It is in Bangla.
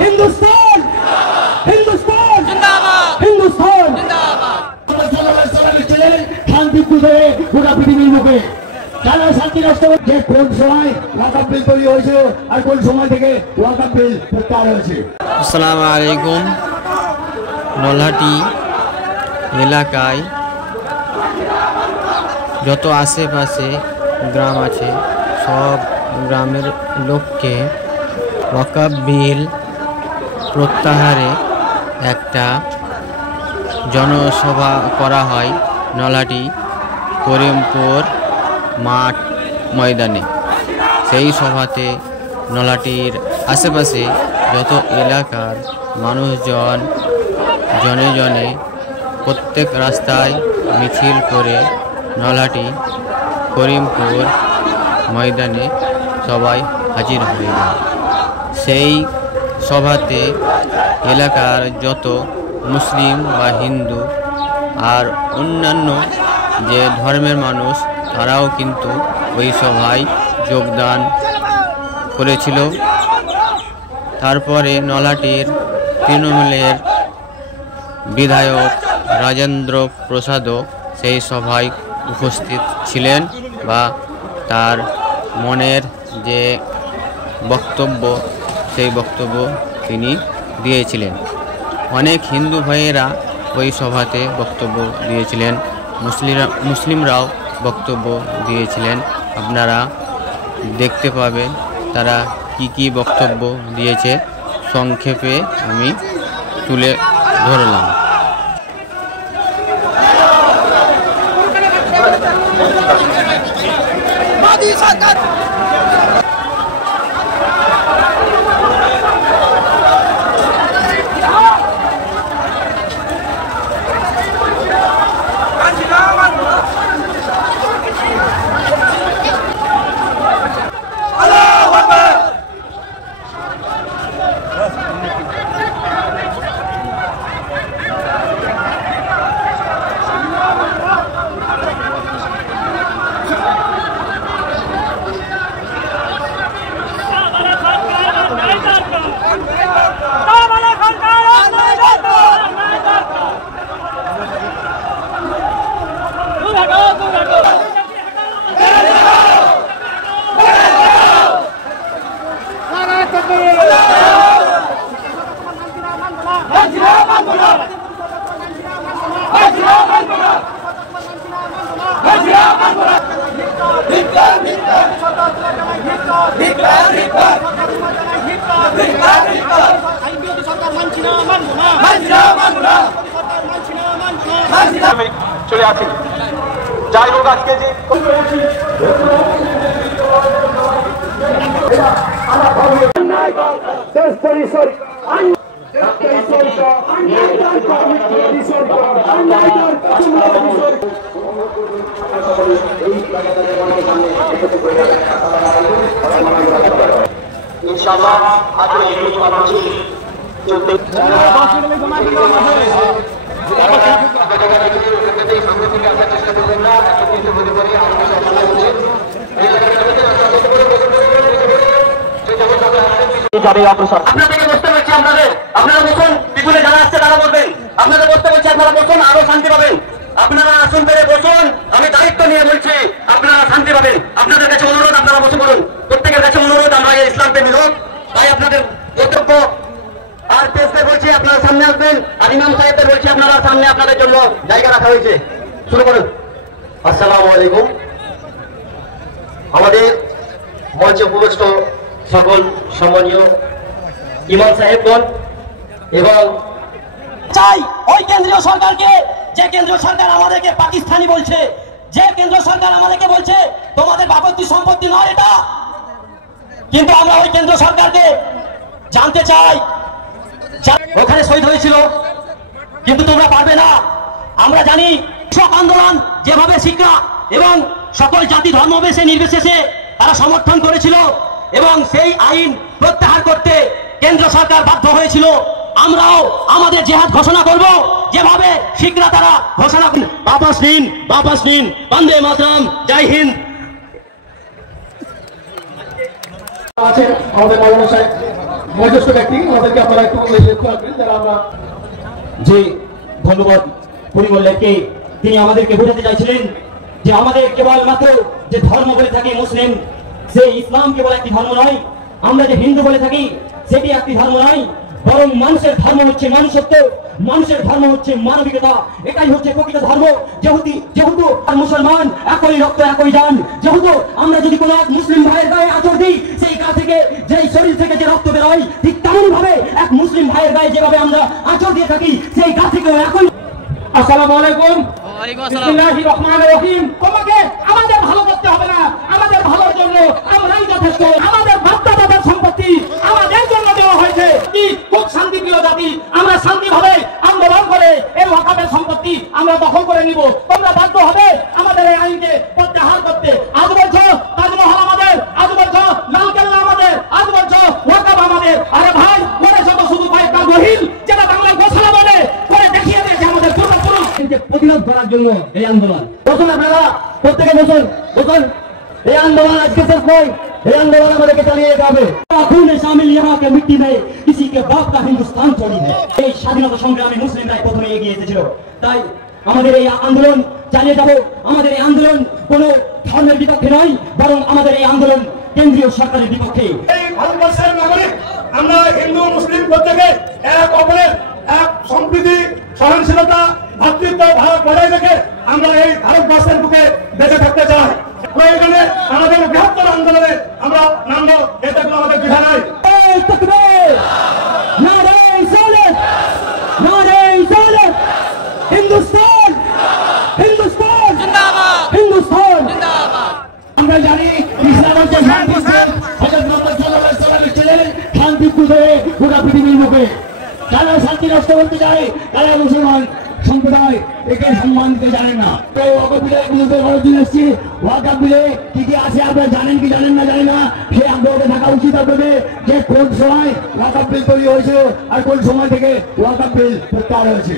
हिंदुस्तान हिंदुस्तान हिंदुस्तान শান্তিপূর্ণে গোটা পৃথিবীর মুখে কেন শান্তি নষ্ট হচ্ছে? কোন সময় ওয়াকফ বিল তৈরি হয়েছিল আর কোন সময় থেকে ওয়াকফ বিল প্রত্যাহার হয়েছে? আসসালামু আলাইকুম। নলহাটি এলাকায় যত আশেপাশে গ্রাম আছে সব গ্রামের লোককে ওয়াকফ বিল প্রত্যাহারে একটা জনসভা করা হয় নলহাটি করিমপুর মাঠ ময়দানে। সেই সভাতে নলহাটির আশেপাশে যত এলাকার মানুষজন জনে জনে প্রত্যেক রাস্তায় মিছিল করে নলহাটি করিমপুর ময়দানে সবাই হাজির হয়ে যায়। সেই সভাতে এলাকার যত মুসলিম বা হিন্দু আর অন্যান্য যে ধর্মের মানুষ তারাও কিন্তু ওই সভায় যোগদান করেছিল। তারপরে নলহাটির তৃণমূলের বিধায়ক রাজেন্দ্র প্রসাদও সেই সভায় উপস্থিত ছিলেন বা তার মনের যে বক্তব্য সেই বক্তব্য তিনি দিয়েছিলেন। অনেক হিন্দু ভাইয়েরা ওই সভাতে বক্তব্য দিয়েছিলেন, মুসলিমরাও বক্তব্য দিয়েছিলেন। আপনারা দেখতে পাবেন তারা কি বক্তব্য দিয়েছে, সংক্ষেপে আমি তুলে ধরলাম। চলে আসি। যাই হোক, আজকে যে ইনশাআল্লাহ আজকে এই কর্মসূচি চলতে আপনাদেরকে বসতে বলছি, আপনারা বসুন। পিছনে যারা আসছে তারা বলবেন। আপনাদের বসতে বলছি, আপনারা বসুন, আরো শান্তি পাবেন। আপনারা আসুন পেরে বসুন। আমি দায়িত্ব নিয়ে বলছি, আপনারা শান্তি পাবেন। আপনাদের কাছে অনুরোধ, আপনারা বসে পড়ুন। প্রত্যেকের কাছে অনুরোধ, আমরা ইসলাম প্রেমী লোক, তাই আপনাদের বক্তব্য আর পেশকে বলছি আপনারা সামনে আসবেন। আর ইমাম সাহেবদের বলছি আপনারা সামনে, আপনাদের জন্য জায়গা রাখা হয়েছে। শুরু করুন। আসসালামু আলাইকুম। আমাদের মঞ্চে উপবিষ্ট সকল সম্মানীয় ইমাম সাহেবগণ এবং চাই ওই কেন্দ্রীয় সরকারকে, যে কেন্দ্রীয় সরকার আমাদেরকে পাকিস্তানি বলছে, যে কেন্দ্র সরকার আমাদেরকে বলছে তোমাদের বাপত্তি সম্পত্তি নয় এটা, কিন্তু আমরা ওই কেন্দ্র সরকারকে জানতে চাই ওখানে শহীদ হয়েছিল, কিন্তু তোমরা পারবে না। আমরা জানি কৃষক আন্দোলন যেভাবে শিক্ষা এবং সকল জাতি ধর্মবেশে নির্বিশেষে তারা সমর্থন করেছিল এবং সেই আইন প্রত্যাহার করতে কেন্দ্র সরকার বাধ্য হয়েছিল। আমরাও আমাদের জেহাদ ঘোষণা করব যেভাবে শিখরা তারা ঘোষণা করেন। বাপাস নিন, বন্দে মাতরম, জয় হিন্দ। আমাদের মৌলানা সাহেব বয়োজ্যেষ্ঠ ব্যক্তি আমাদেরকে আপনারা একটু লক্ষ্য রাখবেন যারা আমরা যে ধন্যবাদ পরিমল্যকে তিনি আমাদেরকে বোঝাতে চাইছিলেন যে আমাদের কেবল মাত্র যে ধর্ম বলে থাকি মুসলিম, সেই ইসলাম কেবল একটি ধর্ম নয়, আমরা যে হিন্দু বলে থাকি সেটি একটি ধর্ম নয়, বরং মানুষের ধর্ম হচ্ছে মানুষত্ব, মানুষের ধর্ম হচ্ছে মানবিকতা। এটাই হচ্ছে প্রকৃত ধর্ম। যেহেতু আর মুসলমান একই রক্ত একই জান, যেহেতু আমরা যদি কোনো এক মুসলিম ভাইয়ের গায়ে আঁচড় দিই, সেই গা থেকে যে শরীর থেকে যে রক্ত বেরোয়, ঠিক তেমন ভাবে এক মুসলিম ভাইয়ের গায়ে যেভাবে আমরা আঁচড় দিয়ে থাকি, সেই গা থেকেও একই। আসসালামু আলাইকুম। বিসমিল্লাহির রহমানির রহিম। তোমাকে আমাদের ভালো করতে হবে না, আমাদের ভালোর জন্য আমরাই যথেষ্ট। আমাদের বাপ-দাদাদের সম্পত্তি আমাদের জন্য দেওয়া হয়েছে। খুব শান্তিপ্রিয় জাতি, আমরা শান্তিভাবে আন্দোলন করে এই ওয়াকাফের সম্পত্তি আমরা দখল করে নিব। তোমরা বাধ্য হবে আমাদের এই আইনকে প্রত্যাহার করতে। আজ বলছো তাজমহল আমাদের, আজ বলছো লালকেল্লা আমাদের, আজ বলছো ওয়াকাফ আমাদের। আরে ভাই, করেছো তো শুধু কয়েকটা মহিল যেটা বাংলায় ঘোষণা বলে করে দেখিয়ে দিয়েছে আমাদের পূর্বপুরুষ। প্রতিরোধ করার জন্য এই আন্দোলন। প্রথম আপনারা প্রত্যেকে বসুন। এই আন্দোলন আজকে শেষ নয়, এই আন্দোলন আমাদেরকে চালিয়ে যেতে হবে। खून शामिल यहाँ के मिट्टी में किसी के बाप का हिंदुस्तान छोड़ी है। এই স্বাধীনতা সংগ্রামে মুসলিমরাই প্রথমে এগিয়ে এসেছিল। তাই আমাদের এই আন্দোলন চালিয়ে যাব। আমাদের এই আন্দোলন কোনো ধর্মের বিপক্ষে নয়, বরং আমাদের এই আন্দোলন কেন্দ্রীয় সরকারের বিপক্ষে। এই ভারতবর্ষের নাগরিক আমরা হিন্দু মুসলিম প্রত্যেকে এক অপরের এক সম্প্রীতি সহনশীলতা ভাতৃত্ব ভাব বজায় রেখে আমরা এই ভারতবর্ষের বুকে বেঁচে থাকতে চাই। প্রয়োজনে আমাদের বৃহত্তর আন্দোলনে আমরা নামবো, এতে কোনো আমাদের দ্বিধা নাই। হিন্দুস্তান হিন্দুস্তান হিন্দুস্তান। আমরা জানি ইসলাম হচ্ছে শান্তির দেশ। হযরত মুহাম্মদ সাল্লাল্লাহু আলাইহি ওয়াসাল্লাম ছিলেন শান্তি খুঁজে গোটা পৃথিবীর মুখে। যারা শান্তি নষ্ট করতে চায় তারা মুসলমান সম্প্রদায় একে সম্মান দিতে জানেন না। ওয়াকাফ বিলের বিরুদ্ধে করার জন্য এসেছি। ওয়াকাফ বিলে কি কি আছে আপনারা জানেন কি জানেন না জানি না, সেই আগ্রহে থাকা উচিত আপনাদের যে কোন সময় ওয়াকাফ বিল তৈরি হয়েছিল আর কোন সময় থেকে ওয়াকাফ বিল প্রত্যাহার হয়েছে।